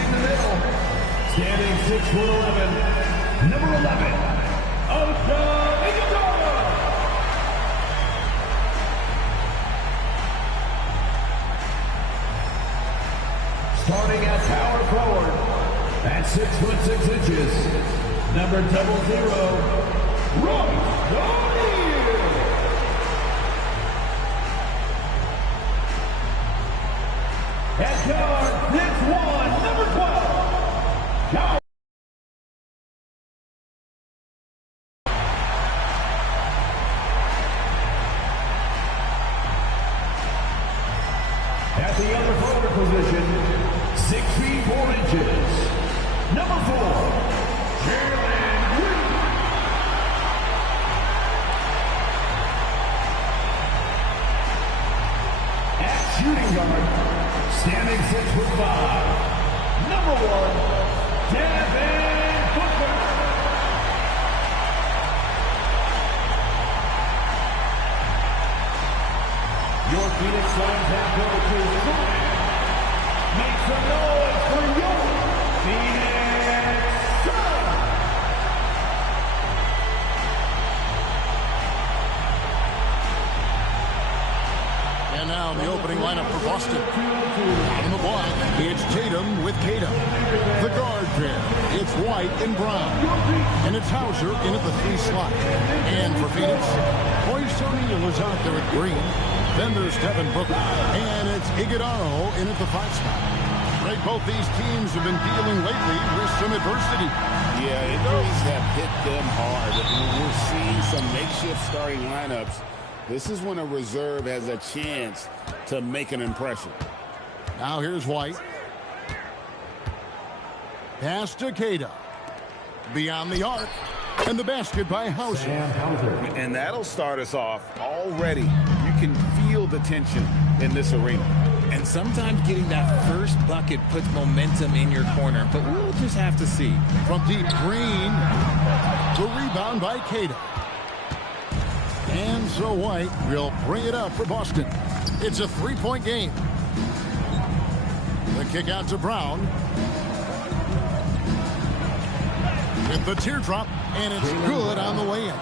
in the middle, standing 6'11", number 11, Iguodala. Starting at power forward, at 6'6", number 00, Royce. At guard, number 12, John. At the other forward position, 6 feet 4 inches, number 4, Jalen Green. At shooting guard, standing 6'5", number 1, Devin Booker. Your Phoenix Suns head coach make some noise for your Phoenix Suns. And now the opening lineup for Boston. On the block, it's Tatum with Tatum. The guard pair, it's White and Brown. And it's Hauser in at the 3 slot. And for Phoenix, Royce O'Neal is out there at green. Then there's Devin Booker. And it's Iguodala in at the 5 spot. Right, both these teams have been dealing lately with some adversity. Yeah, injuries have hit them hard. We're seeing some makeshift starting lineups. This is when a reserve has a chance to make an impression. Now here's White. Pass to Queta. Beyond the arc. And the basket by Hauser. And that'll start us off already. You can feel the tension in this arena. And sometimes getting that first bucket puts momentum in your corner. But we'll just have to see. From deep, Green. The rebound by Queta. And so White will bring it up for Boston. It's a 3-point game. The kick out to Brown. With the teardrop, and it's good on the way in.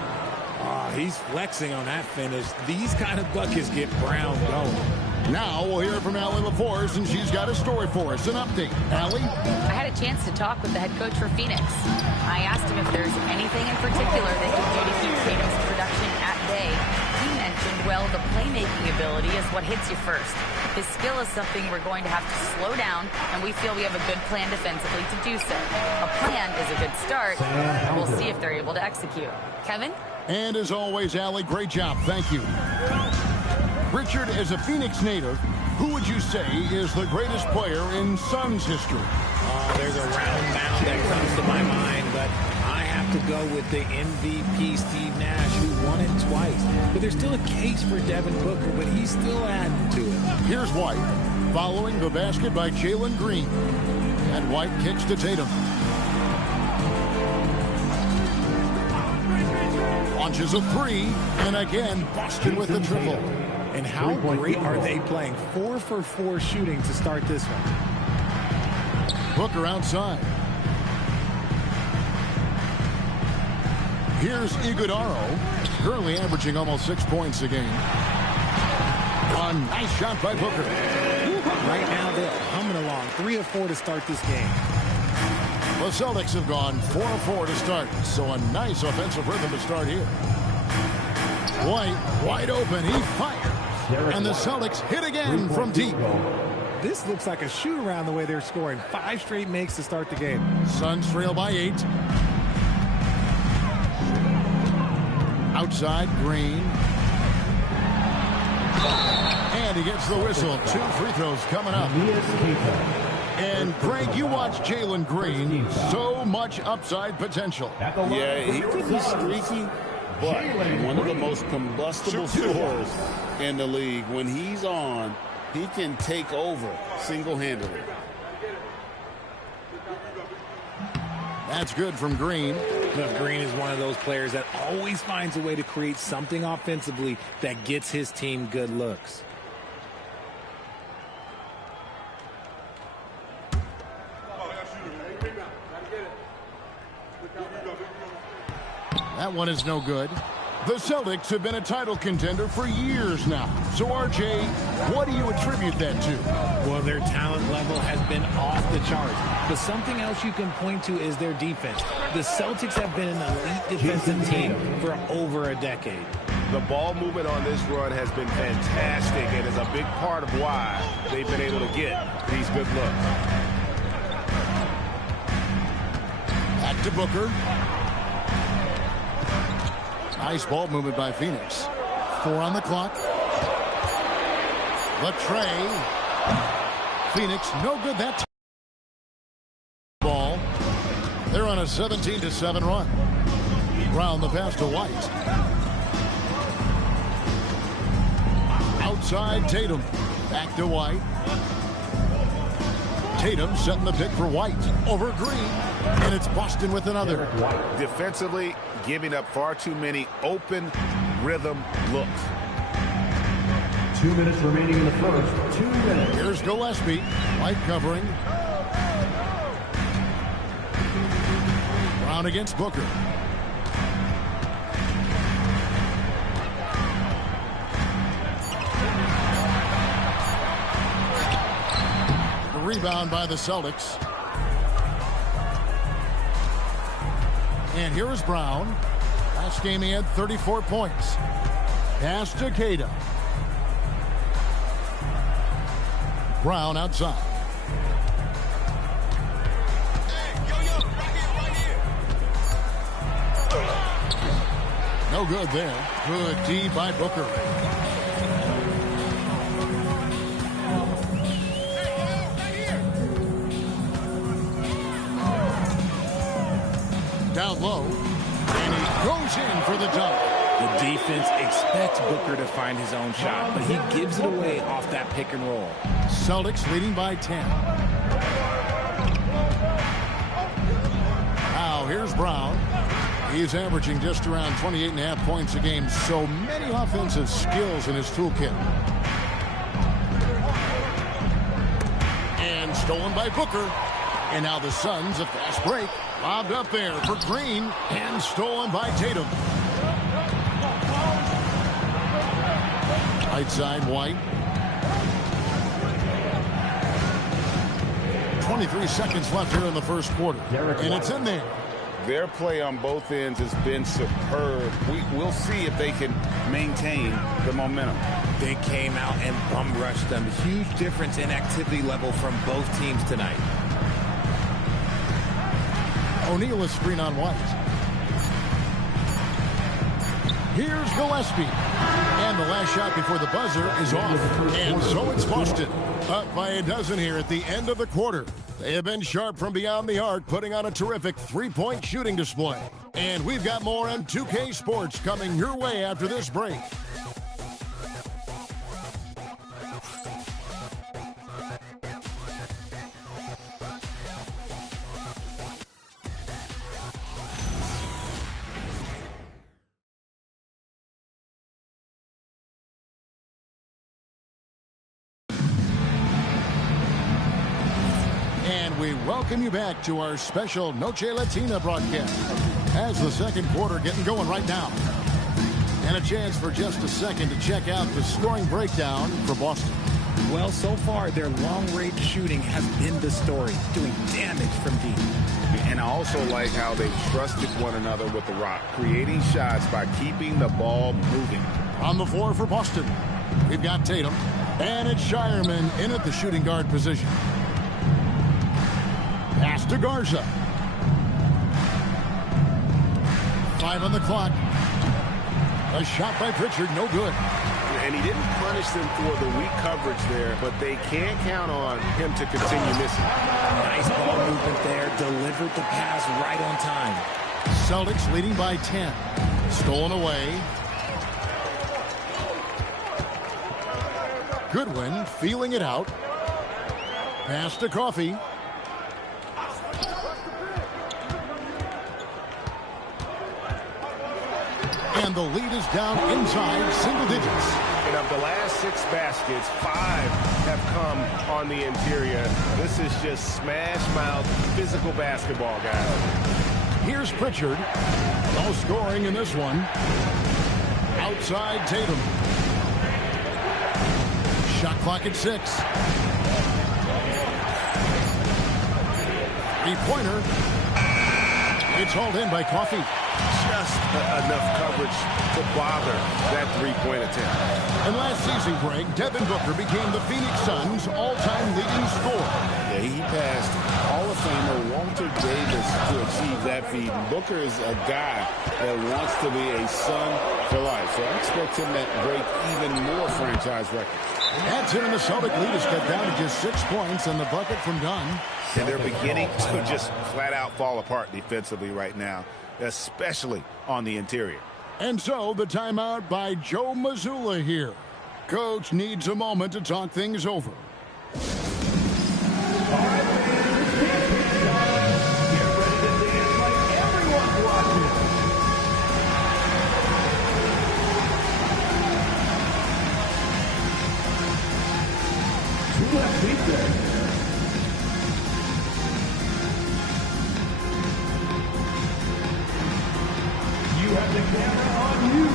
Oh, he's flexing on that finish. These kind of buckets get Brown going. Now we'll hear from Allie LaForce, and she's got a story for us. An update. Allie? I had a chance to talk with the head coach for Phoenix. I asked him if there's anything in particular they can do to keep Tatum's production at bay. He mentioned, well, the playmaking ability is what hits you first. His skill is something we're going to have to slow down, and we feel we have a good plan defensively to do so. A plan is a good start, and we'll see if they're able to execute. Kevin? And as always, Allie, great job. Thank you. Richard, as a Phoenix native, who would you say is the greatest player in Suns history? There's a round mound that comes to my mind, but I have to go with the MVP Steve Nash, who won it twice. But there's still a case for Devin Booker, but he's still adding to it. Here's White, following the basket by Jalen Green. And White kicks to Tatum. Launches a 3, and again, Boston with the triple. And how great are they playing? 4 for 4 shooting to start this one. Booker outside. Here's Iguodala, currently averaging almost 6 points a game. A nice shot by Booker. Right now they're humming along. 3 of 4 to start this game. The Celtics have gone 4 of 4 to start, so a nice offensive rhythm to start here. White, wide open, he fires. And the Celtics hit again from deep. This looks like a shoot-around the way they're scoring. 5 straight makes to start the game. Suns trail by 8. Outside, Green. And he gets the whistle. 2 free throws coming up. And, Craig, you watch Jalen Green. So much upside potential. Yeah, he can be streaky, but one of the most combustible scorers in the league. When he's on, he can take over single-handedly. That's good from Green. Green is one of those players that always finds a way to create something offensively that gets his team good looks. That one is no good. The Celtics have been a title contender for years now. So, RJ, what do you attribute that to? Well, their talent level has been off the charts. But something else you can point to is their defense. The Celtics have been an elite defensive team for over a decade. The ball movement on this run has been fantastic and is a big part of why they've been able to get these good looks. Back to Booker. Nice ball movement by Phoenix. 4 on the clock. The tray. Phoenix, no good that time. Ball. They're on a 17-7 run. Brown the pass to White. Outside Tatum. Back to White. Tatum setting the pick for White. Over Green. And it's Boston with another. Defensively, giving up far too many open rhythm looks. 2 minutes remaining in the first. 2 minutes. Here's Gillespie. White covering. Brown against Booker. The rebound by the Celtics. And here is Brown. Last game he had 34 points. Pass to Queta. Brown outside. No good there. Good D by Booker. Down low, and he goes in for the dunk. The defense expects Booker to find his own shot, but he gives it away off that pick and roll. Celtics leading by 10. Now here's Brown. He's averaging just around 28.5 points a game. So many offensive skills in his toolkit. And stolen by Booker. And now the Suns, a fast break. Lobbed up there for Green. And stolen by Tatum. Right side, White. 23 seconds left here in the first quarter. And it's in there. Their play on both ends has been superb. We'll see if they can maintain the momentum. They came out and bum rushed them. Huge difference in activity level from both teams tonight. O'Neal is screen on White. Here's Gillespie. And the last shot before the buzzer is off. And so it's Boston. Up by a dozen here at the end of the quarter. They have been sharp from beyond the arc, putting on a terrific three-point shooting display. And we've got more on 2K Sports coming your way after this break. And we welcome you back to our special Noche Latina broadcast as the second quarter getting going right now. And a chance for just a second to check out the scoring breakdown for Boston. Well, so far, their long-range shooting has been the story, doing damage from deep. And I also like how they trusted one another with the rock, creating shots by keeping the ball moving. On the floor for Boston, we've got Tatum, and it's Shireman in at the shooting guard position. Pass to Garza. 5 on the clock. A shot by Pritchard, no good. And he didn't punish them for the weak coverage there, but they can't count on him to continue missing. Nice ball movement there. Delivered the pass right on time. Celtics leading by 10. Stolen away. Goodwin feeling it out. Pass to Coffey. And the lead is down inside single digits. And of the last 6 baskets, 5 have come on the interior. This is just smash mouth physical basketball, guys. Here's Pritchard. No scoring in this one. Outside Tatum. Shot clock at 6. Three-pointer. It's hauled in by Coffey. Just enough coverage to bother that three-point attempt. And last season, Greg, Devin Booker became the Phoenix Suns' all-time leading scorer. Yeah, he passed Hall of Famer Walter Davis to achieve that feat. Booker is a guy that wants to be a Sun for life. So I expect him to break even more franchise records. That's him, and the Celtic lead is cut down to just 6 points and the bucket from Dunn. And they're beginning to just flat-out fall apart defensively right now, especially on the interior. And so the timeout by Joe Mazzulla here. Coach needs a moment to talk things over. You have the camera on you.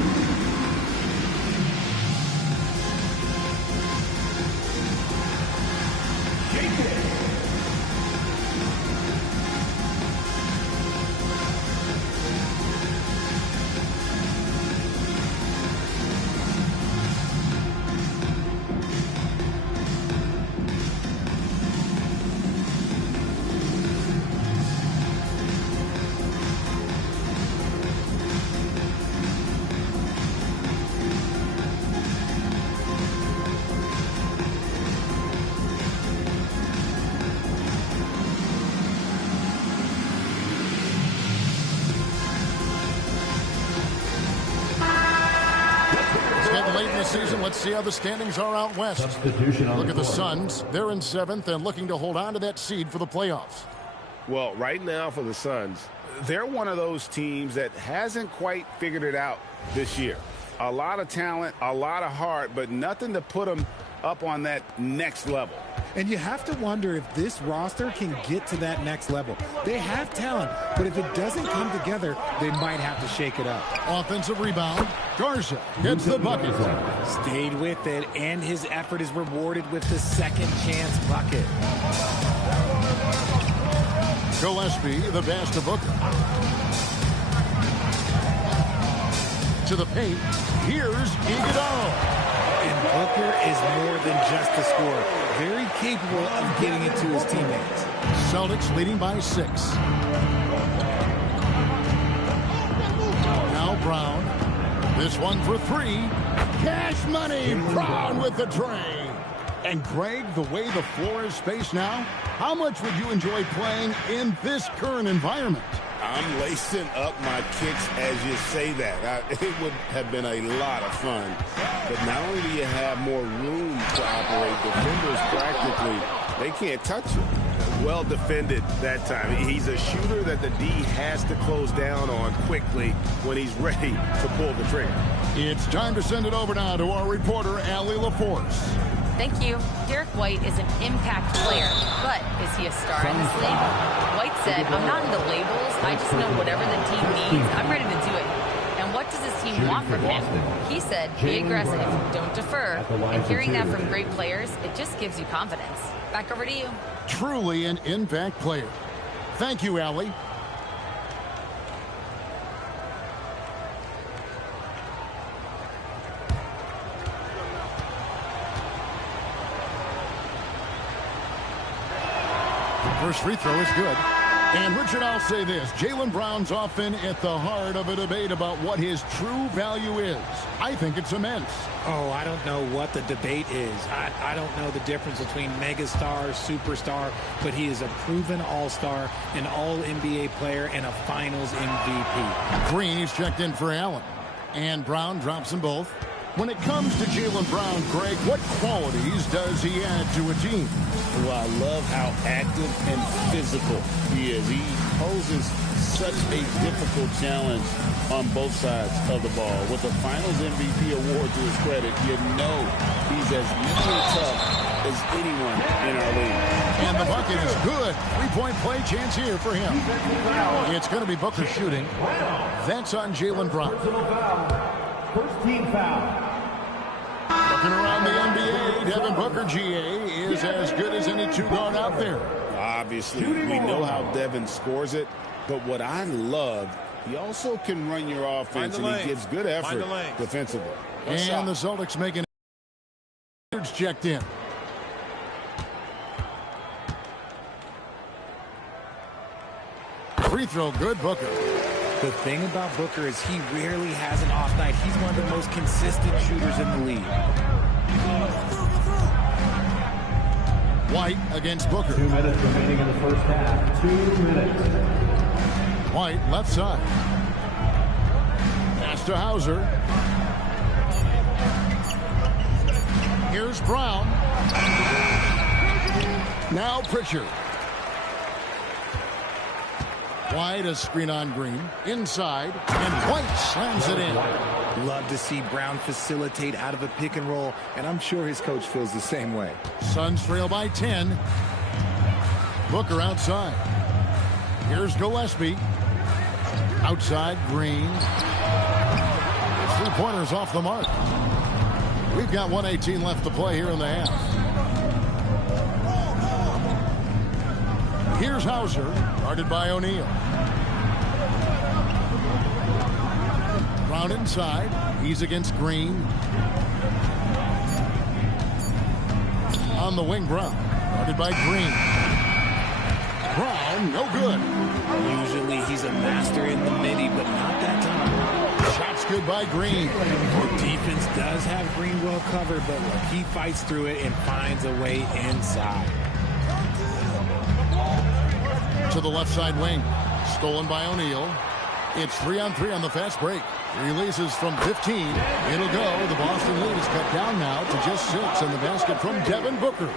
Late in the season, let's see how the standings are out west. Look at the Suns. They're in 7th and looking to hold on to that seed for the playoffs. Well, right now for the Suns, they're one of those teams that hasn't quite figured it out this year. A lot of talent, a lot of heart, but nothing to put them up on that next level. And you have to wonder if this roster can get to that next level. They have talent, but if it doesn't come together, they might have to shake it up. Offensive rebound. Garza gets the bucket. Stayed with it, and his effort is rewarded with the second chance bucket. Gillespie, the pass to Booker. To the paint. Here's Iguodala. And Booker is more than just a scorer. Very capable of getting it to his teammates. Celtics leading by 6. Now Brown. This one for 3. Cash money. Brown with the tray. And Greg, the way the floor is spaced now, how much would you enjoy playing in this current environment? I'm lacing up my kicks as you say that. It would have been a lot of fun. But not only do you have more room to operate, defenders practically, they can't touch you. Well defended that time. He's a shooter that the D has to close down on quickly when he's ready to pull the trigger. It's time to send it over now to our reporter, Allie LaForce. Thank you. Derek White is an impact player, but is he a star in this league? White said, I'm not into labels. I just know whatever the team needs, I'm ready to do it. And what does his team want from him? He said, be aggressive, don't defer. And hearing that from great players, it just gives you confidence. Back over to you. Truly an impact player. Thank you, Allie. First free throw is good. And Richard, I'll say this. Jaylen Brown's often at the heart of a debate about what his true value is. I think it's immense. Oh, I don't know what the debate is. I don't know the difference between megastar, superstar, but he is a proven all-star, an all-NBA player, and a finals MVP. Green is checked in for Allen. And Brown drops them both. When it comes to Jaylen Brown, Greg, what qualities does he add to a team? Well, I love how active and physical he is. He poses such a difficult challenge on both sides of the ball. With the Finals MVP award to his credit, you know he's as mentally tough as anyone in our league. And the bucket is good. Three-point play chance here for him. It's going to be Booker shooting. That's on Jaylen Brown. First team foul. Looking around the NBA, Devin Booker, GA, is as good as any two-guard out there. Obviously, we know how Devin scores it, but what I love, he also can run your offense, and he gives good effort defensively. And the Celtics making checked in. Free throw, good, Booker. The thing about Booker is he rarely has an off night. He's one of the most consistent shooters in the league. White against Booker. 2 minutes remaining in the first half. 2 minutes. White, left side. Pass to Hauser. Here's Brown. Now Pritchard. White, a screen on Green. Inside. And White slams it in. Love to see Brown facilitate out of a pick and roll, and I'm sure his coach feels the same way. Suns trail by 10. Booker outside. Here's Gillespie. Outside, Green. Three-pointers off the mark. We've got 1:18 left to play here in the half. Here's Hauser, guarded by O'Neal. Brown inside. He's against Green. On the wing, Brown, guarded by Green. Brown, no good. Usually he's a master in the midi, but not that time. Shots good by Green. The defense does have Green well covered, but he fights through it and finds a way inside. To the left side wing. Stolen by O'Neal. It's 3-on-3 on the fast break. Releases from 15. It'll go. The Boston lead is cut down now to just 6, and the basket from Devin Booker.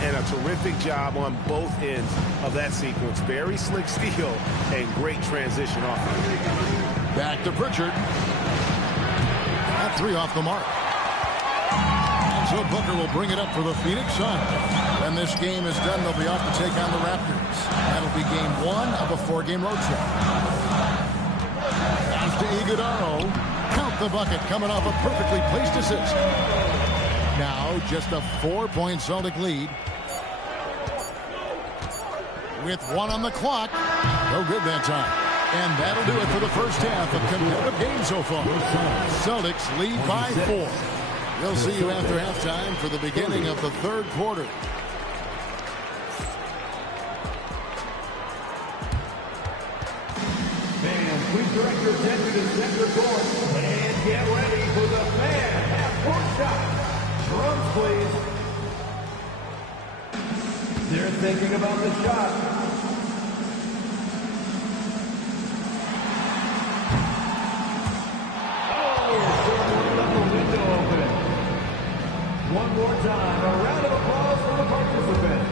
And a terrific job on both ends of that sequence. Very slick steal and great transition off. Back to Pritchard. That 3 off the mark. And so Booker will bring it up for the Phoenix Suns. When this game is done, they'll be off to take on the Raptors. That'll be game 1 of a 4-game road trip. Pass to Iguodala. Count the bucket, coming off a perfectly placed assist. Now just a 4-point Celtic lead. With 1 on the clock. No good that time. And that'll do it for the first half. A competitive game so far. Celtics lead by 4. We'll see you after halftime for the beginning of the third quarter. Fans, please direct your attention to center court and get ready for the fan half-court shot. Drums, please. They're thinking about the shot. One more time, a round of applause for the participants.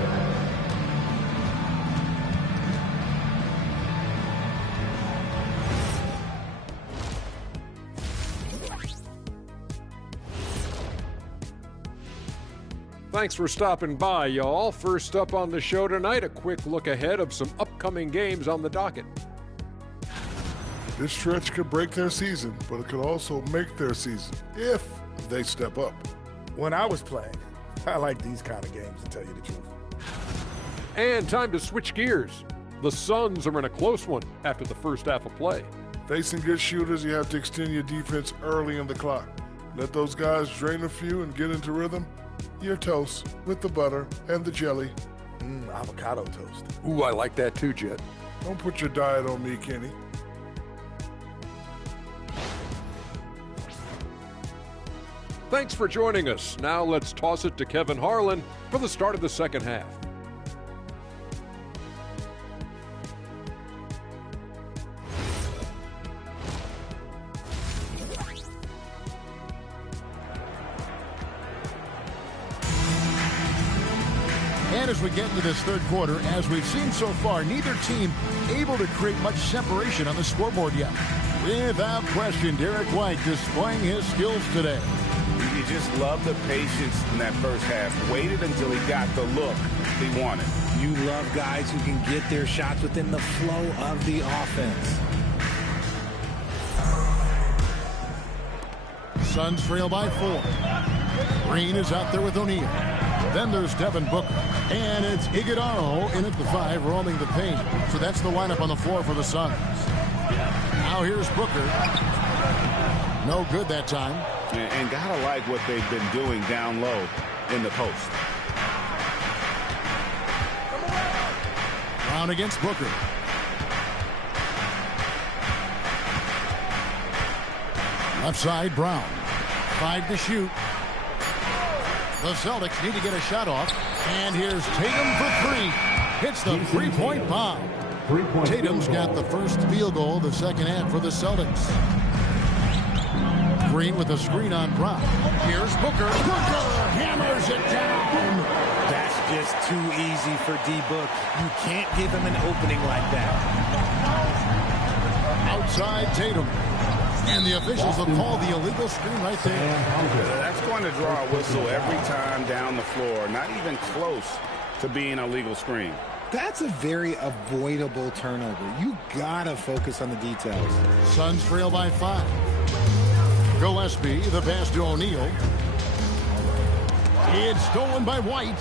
Thanks for stopping by, y'all. First up on the show tonight, a quick look ahead of some upcoming games on the docket. This stretch could break their season, but it could also make their season if they step up. When I was playing, I like these kind of games, to tell you the truth. And time to switch gears. The Suns are in a close one after the first half of play. Facing good shooters, you have to extend your defense early in the clock. Let those guys drain a few and get into rhythm. You're toast with the butter and the jelly. Avocado toast. Ooh, I like that too, Jet. Don't put your diet on me, Kenny. Thanks for joining us. Now let's toss it to Kevin Harlan for the start of the second half. And as we get into this third quarter, as we've seen so far, neither team able to create much separation on the scoreboard yet. Without question, Derek White displaying his skills today. you just love the patience in that first half. Waited until he got the look he wanted. You love guys who can get their shots within the flow of the offense. Suns trail by 4. Green is out there with O'Neal. Then there's Devin Booker. And it's Iguodala in at the 5, roaming the paint. So that's the lineup on the floor for the Suns. Now here's Booker. No good that time. And gotta like what they've been doing down low in the post. Brown against Booker. Left side, Brown. 5 to shoot. The Celtics need to get a shot off. And here's Tatum for 3. Hits the three-point bomb. Tatum's got the first field goal of the second half for the Celtics. Green with a screen on Brown. Here's Booker. Booker hammers it down. That's just too easy for D-Book. You can't give him an opening like that. Outside Tatum. And the officials will call the illegal screen right there. That's going to draw a whistle every time down the floor. Not even close to being a legal screen. That's a very avoidable turnover. You gotta focus on the details. Suns trail by 5. Gillespie, the pass to O'Neal. It's stolen by White.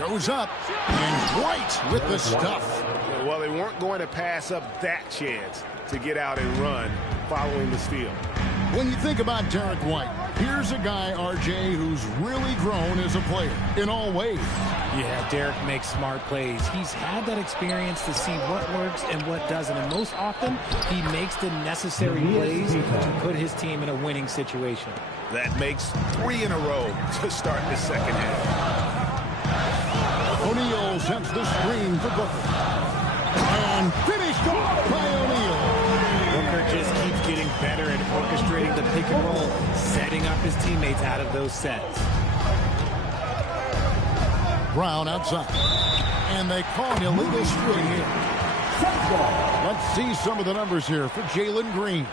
Goes up. And White with the stuff. Well, they weren't going to pass up that chance to get out and run following the steal. When you think about Derek White, here's a guy, RJ, who's really grown as a player in all ways. Yeah, Derek makes smart plays. He's had that experience to see what works and what doesn't. And most often, he makes the necessary plays to put his team in a winning situation. That makes 3 in a row to start the second half. O'Neal sets the screen for Booker. And finished off by O'Neal. Booker just keeps getting better at orchestrating the pick and roll, setting up his teammates out of those sets. Brown outside. And they call an illegal screen here. Let's see some of the numbers here for Jalen Green.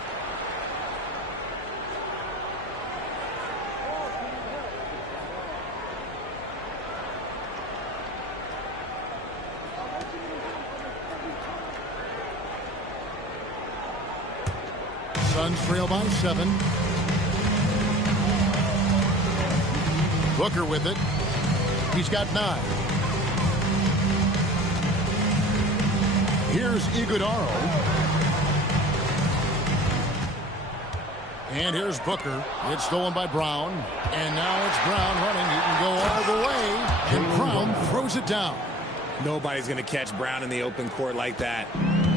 Suns trail by 7. Booker with it. He's got 9. Here's Iguodala. And here's Booker. It's stolen by Brown. And now it's Brown running. He can go all the way. And Brown throws it down. Nobody's going to catch Brown in the open court like that.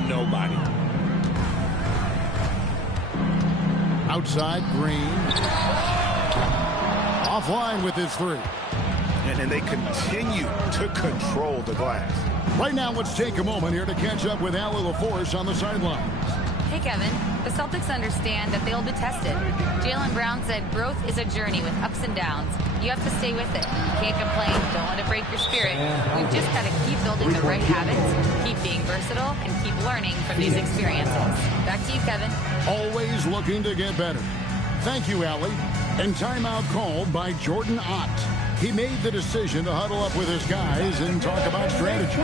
Nobody. Outside, Green. Offline with his 3. And they continue to control the glass. Right now, let's take a moment here to catch up with Allie LaForce on the sidelines. Hey, Kevin. The Celtics understand that they'll be tested. Jaylen Brown said growth is a journey with ups and downs. You have to stay with it. You can't complain. Don't let it break your spirit. We've just got to keep building the right habits, keep being versatile, and keep learning from these experiences. Back to you, Kevin. Always looking to get better. Thank you, Allie. And timeout called by Jordan Ott. He made the decision to huddle up with his guys and talk about strategy.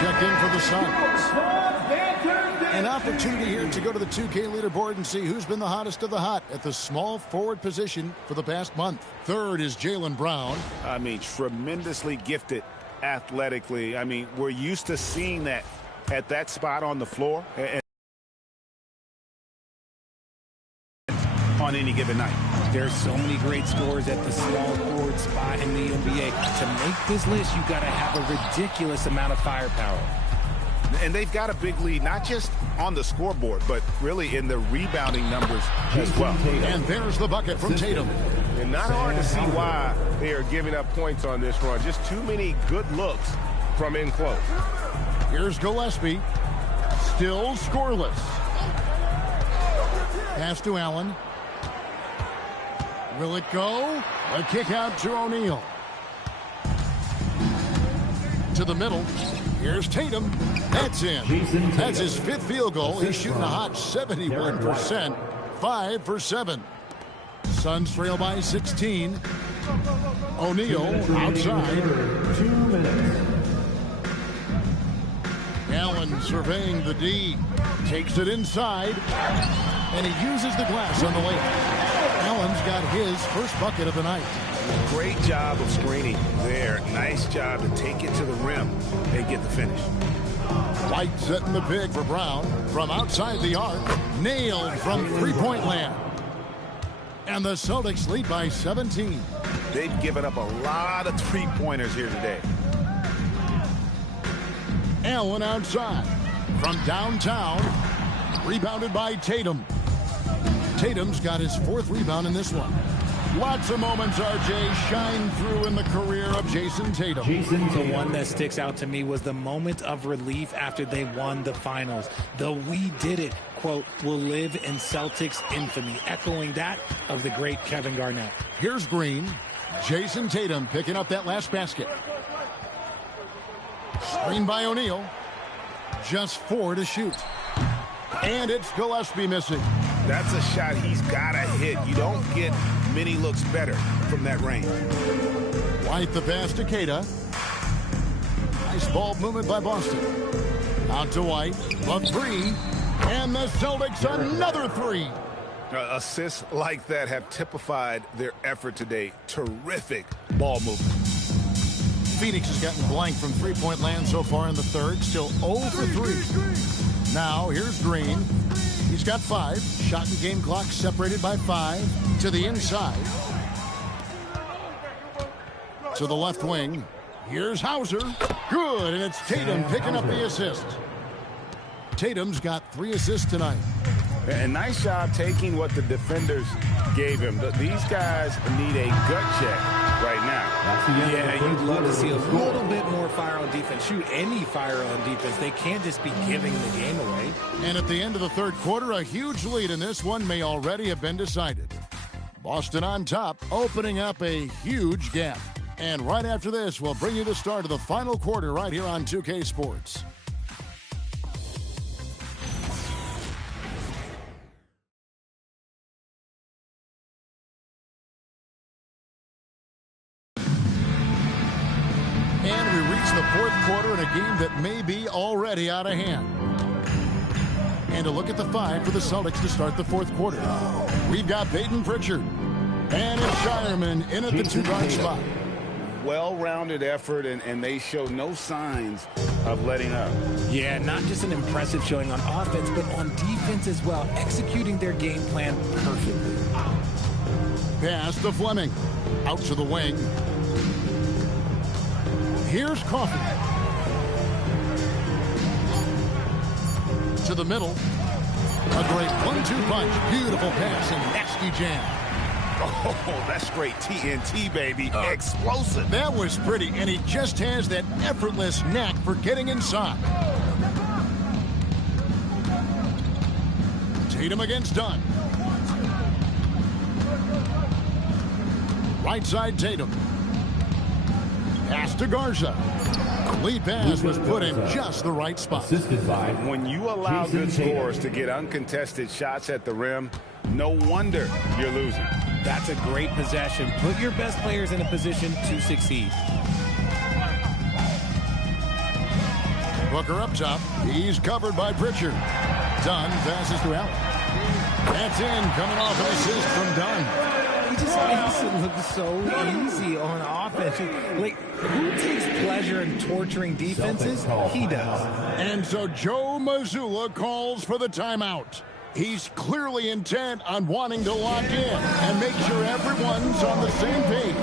checked in for the Suns. An opportunity here to go to the 2K leaderboard and see who's been the hottest of the hot at the small forward position for the past month. Third is Jaylen Brown. I mean, tremendously gifted athletically. I mean, we're used to seeing that at that spot on the floor and on any given night. There's so many great scores at the small forward spot in the NBA. To make this list, you got to have a ridiculous amount of firepower. And they've got a big lead, not just on the scoreboard, but really in the rebounding numbers as well. And there's the bucket from Tatum. And not hard to see why they are giving up points on this run. Just too many good looks from in close. Here's Gillespie. Still scoreless. Pass to Allen. Will it go? A kick out to O'Neal. To the middle. Here's Tatum. That's in. That's his fifth field goal. He's shooting a hot 71%. 5 for 7. Suns trail by 16. O'Neal outside. 2 minutes. Allen surveying the D. Takes it inside. And he uses the glass on the way. Allen's got his first bucket of the night. Great job of screening there. Nice job to take it to the rim and get the finish. White setting the pick for Brown from outside the arc. Nailed from three-point land. And the Celtics lead by 17. They've given up a lot of three-pointers here today. Allen outside from downtown. Rebounded by Tatum. Tatum's got his fourth rebound in this one. Lots of moments, RJ, shine through in the career of Jason Tatum. The one that sticks out to me was the moment of relief after they won the finals. The "we did it" quote will live in Celtics infamy, echoing that of the great Kevin Garnett. Here's Green. Jason Tatum picking up that last basket. Screen by O'Neal. Just 4 to shoot. And it's Gillespie missing. That's a shot he's got to hit. You don't get many looks better from that range. White the pass to Keita. Nice ball movement by Boston. Out to White. A three. And the Celtics another three. Assists like that have typified their effort today. Terrific ball movement. Phoenix has gotten blank from three-point land so far in the third. Still 0 for 3. Now here's Green. He's got 5. Shot and game clock separated by 5. To the inside. To the left wing. Here's Hauser. Good, and it's Tatum picking up the assist. Tatum's got 3 assists tonight. And nice job taking what the defenders gave him. These guys need a gut check right now. Yeah, you'd love to see a little bit more fire on defense. Shoot, any fire on defense. They can't just be giving the game away. And at the end of the third quarter, a huge lead in this one may already have been decided. Boston on top, opening up a huge gap. And right after this, we'll bring you the start of the final quarter right here on 2K Sports. And we reach the fourth quarter in a game that may be already out of hand. And a look at the 5 for the Celtics to start the fourth quarter. We've got Peyton Pritchard. And it's Shireman in at the 2-guard spot. Well-rounded effort, and they show no signs of letting up. Yeah, not just an impressive showing on offense, but on defense as well, executing their game plan perfectly. Pass to Fleming. Out to the wing. Here's Coffey. To the middle. A great 1-2 punch. Beautiful pass and nasty jam. Oh, that's straight TNT, baby. Explosive. That was pretty, and he just has that effortless knack for getting inside. Tatum against Dunn. Right side Tatum. Pass to Garza. Lead pass was put in just the right spot. When you allow good scores to get uncontested shots at the rim, no wonder you're losing. That's a great possession. Put your best players in a position to succeed. Booker up top. He's covered by Pritchard. Dunn passes to Allen. That's in, coming off an assist from Dunn. He just makes it look so easy on offense. Like, who takes pleasure in torturing defenses? He does. And so Joe Mazzulla calls for the timeout. He's clearly intent on wanting to lock in and make sure everyone's on the same page.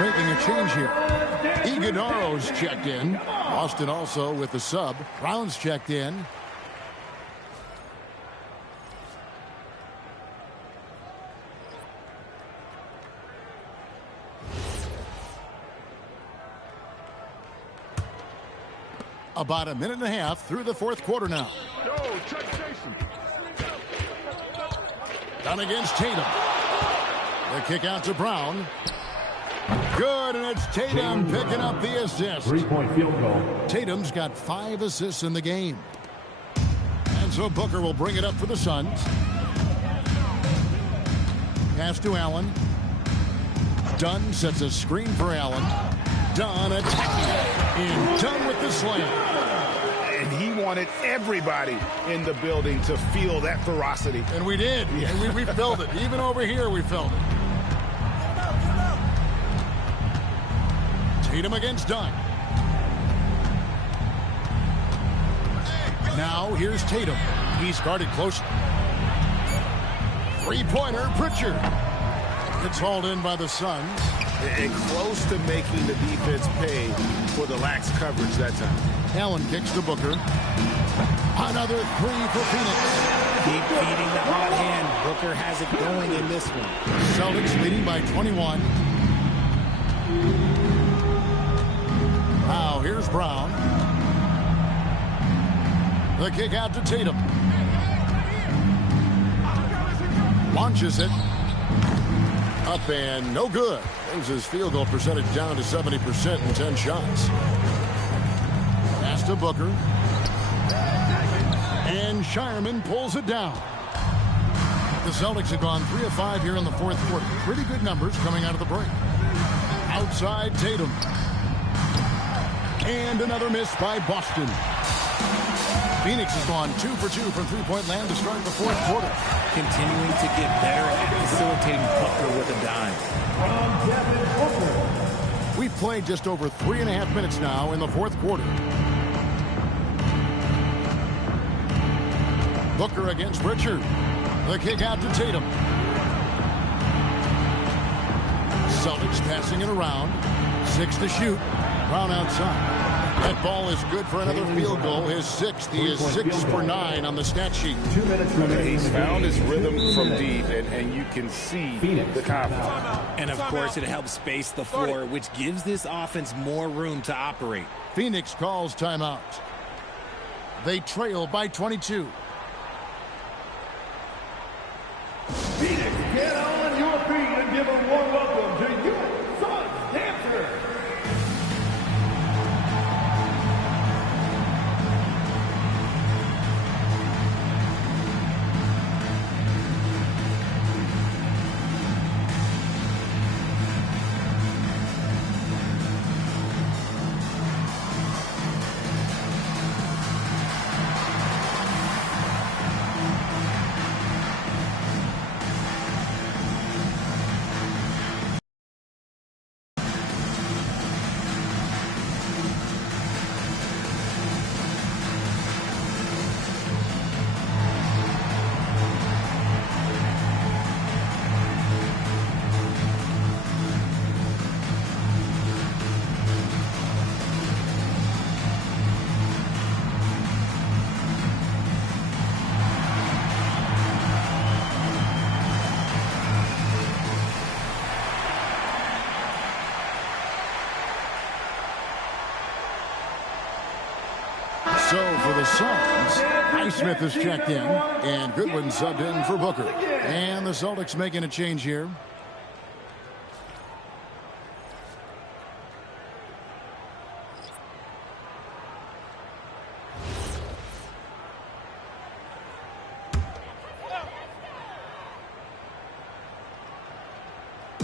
Making a change here. Iguodaro's checked in. Boston also with the sub. Brown's checked in. About a minute and a half through the fourth quarter now. Down against Tatum. The kick out to Brown. Good, and it's Tatum picking up the assist. 3-point field goal. Tatum's got 5 assists in the game. And so Booker will bring it up for the Suns. Pass to Allen. Dunn sets a screen for Allen. Dunn attacking. And Dunn with the slam. And he wanted everybody in the building to feel that ferocity. And we did. Yeah. And we felt it. Even over here, we felt it. Tatum against Dunn. Now here's Tatum. He's guarded closely. Three-pointer, Pritchard. It's hauled in by the Suns. And close to making the defense pay for the lax coverage that time. Allen kicks to Booker. Another three for Phoenix. Keep feeding the hot hand. Booker has it going in this one. Celtics leading by 21. Now here's Brown. The kick out to Tatum. Launches it. Up and no good. Brings his field goal percentage down to 70% in 10 shots. Pass to Booker. And Shireman pulls it down. The Celtics have gone 3 of 5 here in the fourth quarter. Pretty good numbers coming out of the break. Outside Tatum. And another miss by Boston. Phoenix has gone 2 for 2 from three-point land to start the fourth quarter. Continuing to get better at facilitating Booker with a dime. We've played just over 3.5 minutes now in the fourth quarter. Booker against Richard. The kick out to Tatum. Celtics passing it around. 6 to shoot. Brown outside. That ball is good for another field goal. His 6th. He is 6 for 9 on the stat sheet. 2 minutes remaining. He's found his rhythm from deep, and you can see the confidence. And, of course, it helps space the floor, which gives this offense more room to operate. Phoenix calls timeout. They trail by 22. Phoenix, get on your feet and give a warm welcome to your Suns dancer. So for the Suns, Highsmith has checked in, and Goodwin subbed in for Booker. And the Celtics making a change here.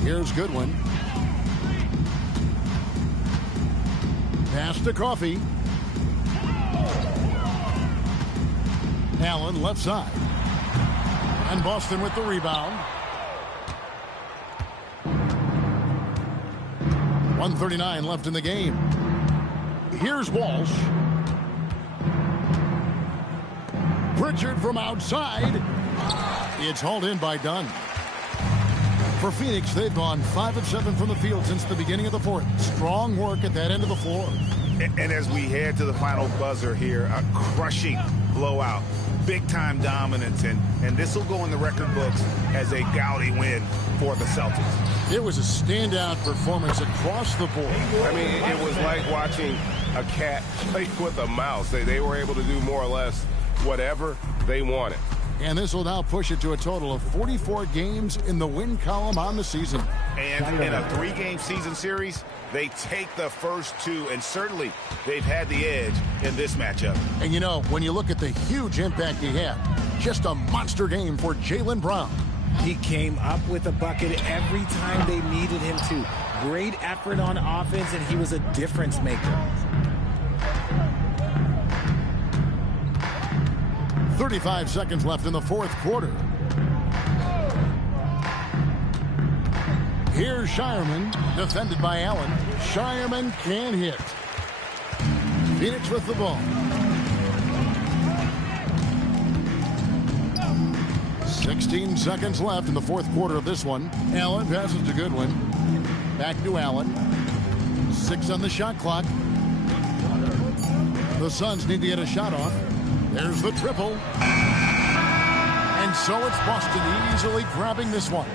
Here's Goodwin. Pass to Coffee. Allen left side. And Boston with the rebound. 1:39 left in the game. Here's Walsh. Pritchard from outside. It's hauled in by Dunn. For Phoenix, they've gone 5 of 7 from the field since the beginning of the fourth. Strong work at that end of the floor. And as we head to the final buzzer here, a crushing blowout, big-time dominance, and this will go in the record books as a gaudy win for the Celtics. It was a standout performance across the board. I mean, it was like watching a cat play with a mouse. They were able to do more or less whatever they wanted. And this will now push it to a total of 44 games in the win column on the season. And in a 3-game season series, they take the first 2, and certainly they've had the edge in this matchup. And you know, when you look at the huge impact he had, just a monster game for Jaylen Brown. He came up with a bucket every time they needed him to. Great effort on offense, and he was a difference maker. 35 seconds left in the fourth quarter. Here's Shireman, defended by Allen. Shireman can hit. Phoenix with the ball. 16 seconds left in the fourth quarter of this one. Allen passes to Goodwin. Back to Allen. 6 on the shot clock. The Suns need to get a shot off. There's the triple. And so it's Boston easily grabbing this one.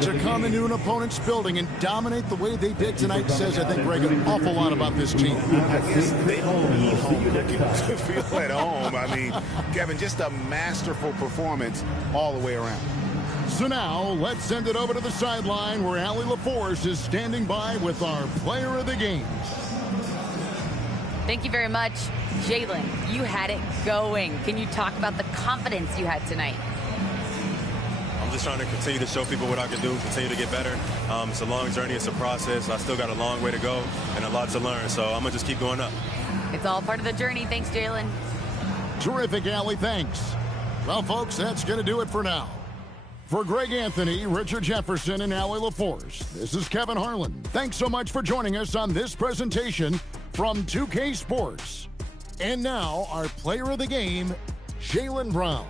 To come into an opponent's building and dominate the way they did tonight says, I think, Greg, an awful lot about this team. I guess they don't need home cooking to feel at home. I mean, Kevin, just a masterful performance all the way around. So now, let's send it over to the sideline where Allie LaForce is standing by with our player of the game. Thank you very much. Jaylen, you had it going. Can you talk about the confidence you had tonight? I'm just trying to continue to show people what I can do, continue to get better. It's a long journey. It's a process. I still got a long way to go and a lot to learn, so I'm going to just keep going up. It's all part of the journey. Thanks, Jaylen. Terrific, Allie. Thanks. Well, folks, that's going to do it for now. For Greg Anthony, Richard Jefferson, and Allie LaForce, this is Kevin Harlan. Thanks so much for joining us on this presentation from 2K Sports. And now, our player of the game, Jaylen Brown.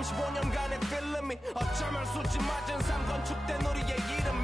35년간의 필름이 어쩌면 수치 맞은 삶 건축된 우리의 이름이